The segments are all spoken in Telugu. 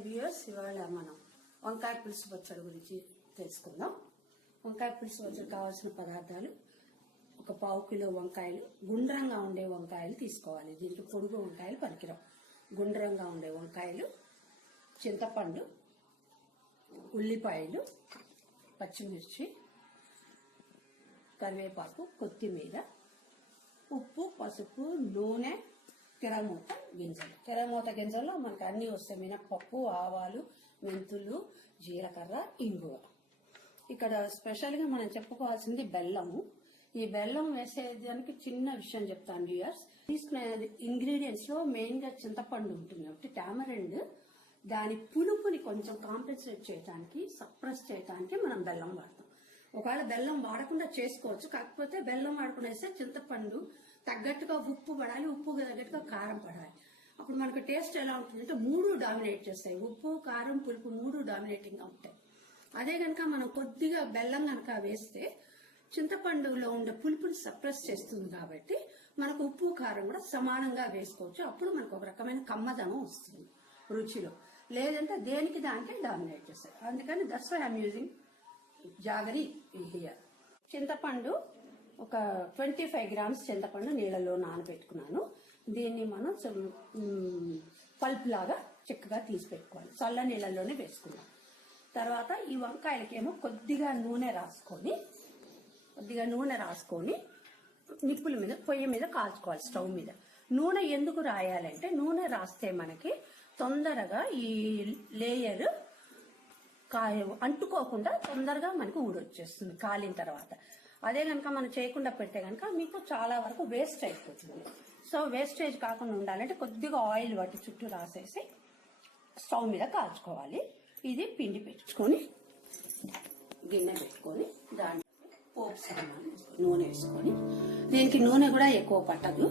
హాయ్ వ్యూయర్స్, ఇవాళ మనం వంకాయ పులుసు పచ్చడి గురించి తెలుసుకుందాం. వంకాయ పులుసు పచ్చడి కావాల్సిన పదార్థాలు: ఒక పావు కిలో వంకాయలు, గుండ్రంగా ఉండే వంకాయలు తీసుకోవాలి. దీంట్లో పొడుగు వంకాయలు పనికిరావు. గుండ్రంగా ఉండే వంకాయలు, చింతపండు, ఉల్లిపాయలు, పచ్చిమిర్చి, కరివేపాకు, కొత్తిమీర, ఉప్పు, పసుపు, నూనె, తెరమూత గింజల్లో మనకు అన్ని వస్తాయి. మినప్పప్పు, ఆవాలు, మెంతులు, జీలకర్ర, ఇంగువ. ఇక్కడ స్పెషల్గా మనం చెప్పుకోవాల్సింది బెల్లము. ఈ బెల్లం వేసేదానికి చిన్న విషయం చెప్తాను వ్యూయర్స్. తీసుకునే ఇంగ్రీడియంట్స్ లో మెయిన్ గా చింతపండు ఉంటుంది కాబట్టి టామరిండ్ దాని పులుపుని కొంచెం కాంపెన్సేట్ చేయడానికి, సప్రెస్ చేయడానికి మనం బెల్లం వాడతాం. ఒకవేళ బెల్లం వాడకుండా చేసుకోవచ్చు, కాకపోతే బెల్లం వాడకుండా వేస్తే చింతపండు తగ్గట్టుగా ఉప్పు పడాలి, ఉప్పు తగ్గట్టుగా కారం పడాలి. అప్పుడు మనకు టేస్ట్ ఎలా ఉంటుందంటే మూడు డామినేట్ చేస్తాయి. ఉప్పు, కారం, పులుపు మూడు డామినేటింగ్ గా ఉంటాయి. అదే కనుక మనం కొద్దిగా బెల్లం కనుక వేస్తే చింతపండులో ఉండే పులుపుని సప్రెస్ చేస్తుంది కాబట్టి మనకు ఉప్పు, కారం కూడా సమానంగా వేసుకోవచ్చు. అప్పుడు మనకు ఒక రకమైన కమ్మదనం వస్తుంది రుచిలో. లేదంటే దేనికి దానికే డామినేట్ చేస్తాయి. అందుకని that's why I'm using jaggery here. చింతపండు ఒక 25 గ్రామ్స్ చింతపండు నీళ్ళలో నానబెట్టుకున్నాను. దీన్ని మనం పల్ప్ లాగా చిక్కగా తీసి పెట్టుకోవాలి. చల్ల నీళ్ళలోనే వేసుకున్నాం. తర్వాత ఈ వంకాయలకేమో కొద్దిగా నూనె రాసుకొని నిప్పుల మీద, పొయ్యి మీద కాల్చుకోవాలి, స్టవ్ మీద. నూనె ఎందుకు రాయాలంటే నూనె రాస్తే మనకి తొందరగా ఈ లేయర్ అంటుకోకుండా తొందరగా మనకు ఊడొచ్చేస్తుంది కాలిన తర్వాత. అదే కనుక మనం చేయకుండా పెడితే కనుక మీకు చాలా వరకు వేస్ట్ అయిపోతుంది. సో వేస్టేజ్ కాకుండా ఉండాలంటే కొద్దిగా ఆయిల్ వాటి చుట్టూ రాసేసి స్టవ్ మీద కాల్చుకోవాలి. ఇది పిండి పెట్టుకొని గిన్నె పెట్టుకొని దాంట్లో పోపు సామాను నూనె వేసుకొని, దీనికి నూనె కూడా ఎక్కువ పట్టదు.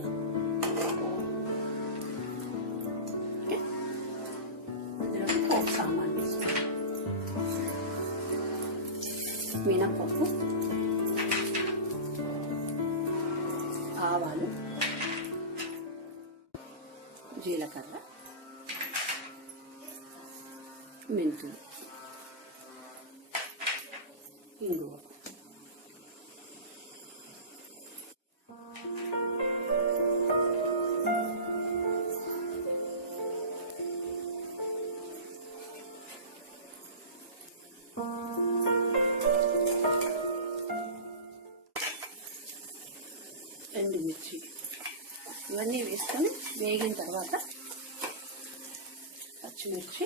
పోపు సామాను వేసుకొని మినప్పప్పు, ఆవాలు, జీలకర్ర, మెంతులు, ఇంగువ. ఎండుమిర్చి ఇవన్నీ వేసుకొని వేగిన తర్వాత పచ్చిమిర్చి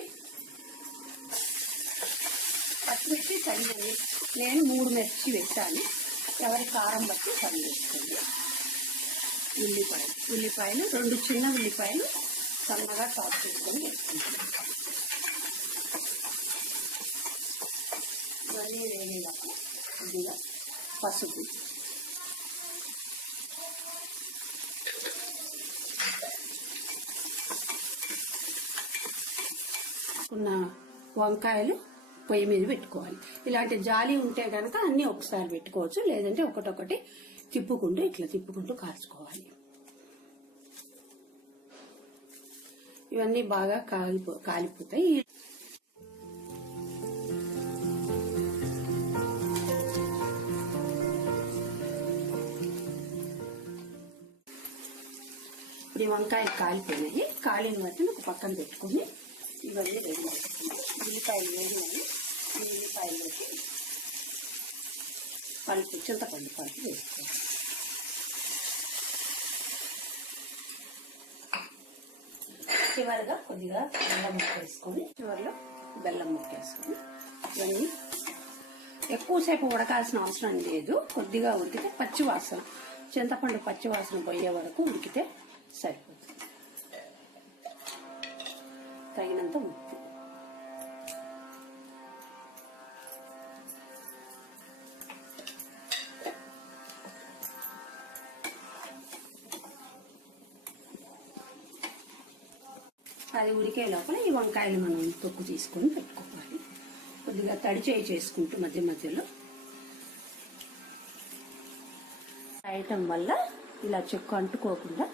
తగినవి. నేను 3 మిర్చి వేసాను. ఎవరి కారం బట్టి పని వేసుకోండి. ఉల్లిపాయలు 2 చిన్న ఉల్లిపాయలు సన్నగా చాప్ చేసుకొని వేసుకుంటాను. ఇవన్నీ వేగేదాకా కొద్దిగా పసుపు, ఉన్న వంకాయలు పొయ్యి మీద పెట్టుకోవాలి. ఇలాంటి జాలి ఉంటే గనక అన్ని ఒకసారి పెట్టుకోవచ్చు, లేదంటే ఒకటొకటి తిప్పుకుంటూ కాల్చుకోవాలి. ఇవన్నీ బాగా కాలిపోతాయి. ఇప్పుడు ఈ వంకాయలు కాలిపోయినాయి. కాలిన వాటిని ఒక పక్కన పెట్టుకుని ఇవన్నీ రెడీ చేసుకున్నాం. ఉల్లిపాయలు వేగినాయి. ఈ ఉల్లిపాయలకి చింతపండు పలుపు వేసుకోవాలి. చివరిగా కొద్దిగా బెల్లం ముక్క వేసుకొని ఇవన్నీ ఎక్కువసేపు ఉడకాల్సిన అవసరం లేదు. కొద్దిగా ఉడికితే చింతపండు పచ్చివాసన పోయే వరకు ఉడికితే సరిపోతుంది. తగినంత ఉప్పు, అది ఉడికే లోపల ఈ వంకాయలు మనం తొక్కు తీసుకొని పెట్టుకోవాలి. కొద్దిగా తడి చేసుకుంటూ మధ్య మధ్యలో వేయటం వల్ల ఇలా చెక్కు అంటుకోకుండా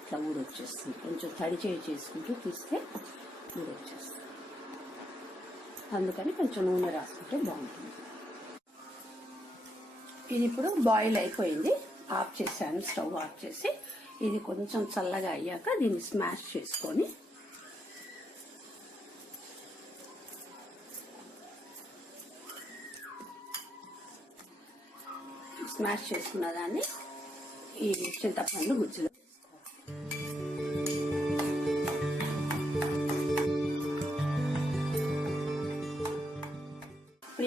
ఇట్లా ఊడొచ్చేస్తుంది. కొంచెం తడి చేసుకుంటూ తీస్తే ఊడొచ్చేస్తుంది. అందుకని కొంచెం నూనె రాసుకుంటే బాగుంటుంది. ఇది ఇప్పుడు బాయిల్ అయిపోయింది. ఆఫ్ చేశాను, స్టవ్ ఆఫ్ చేసి. ఇది కొంచెం చల్లగా అయ్యాక దీన్ని స్మాష్ చేసుకొని స్మాష్ చేసుకున్న దాన్ని ఈ చింతపండు గుజ్జులో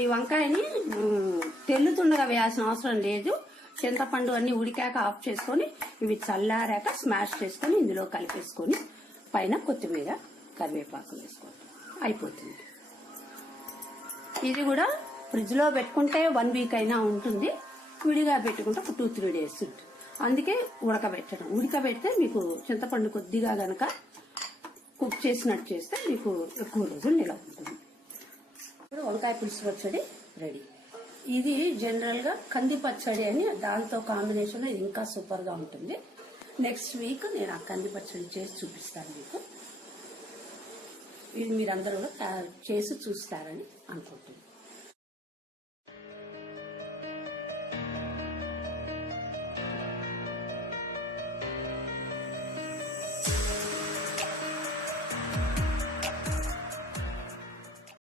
ఈ వంకాయని తెల్లుతుండగా వేయాల్సిన అవసరం లేదు. చింతపండు అన్ని ఉడికాక ఆఫ్ చేసుకొని ఇవి చల్లారాక స్మాష్ చేసుకొని ఇందులో కలిపేసుకొని పైన కొత్తిమీర కరివేపాకు వేసుకోండి, అయిపోతుంది. ఇది కూడా ఫ్రిడ్జ్ లో పెట్టుకుంటే 1 వీక్ అయినా ఉంటుంది. విడిగా పెట్టుకుంటే ఒక 2-3 డేస్ ఉంటుంది. అందుకే ఉడకబెట్టడం. ఉడకబెడితే మీకు చింతపండు కొద్దిగా గనక కుక్ చేసినట్టు చేస్తే మీకు ఎక్కువ రోజులు నిలవ ఉంటుంది. ఇప్పుడు వంకాయ పులుసు పచ్చడి రెడీ. ఇది జనరల్ గా కంది పచ్చడి అని, దాంతో కాంబినేషన్ ఇది ఇంకా సూపర్ గా ఉంటుంది. నెక్స్ట్ వీక్ నేను ఆ కంది పచ్చడి చేసి చూపిస్తాను మీకు. ఇది మీరందరూ కూడా చేసి చూస్తారని అనుకుంటున్నాను.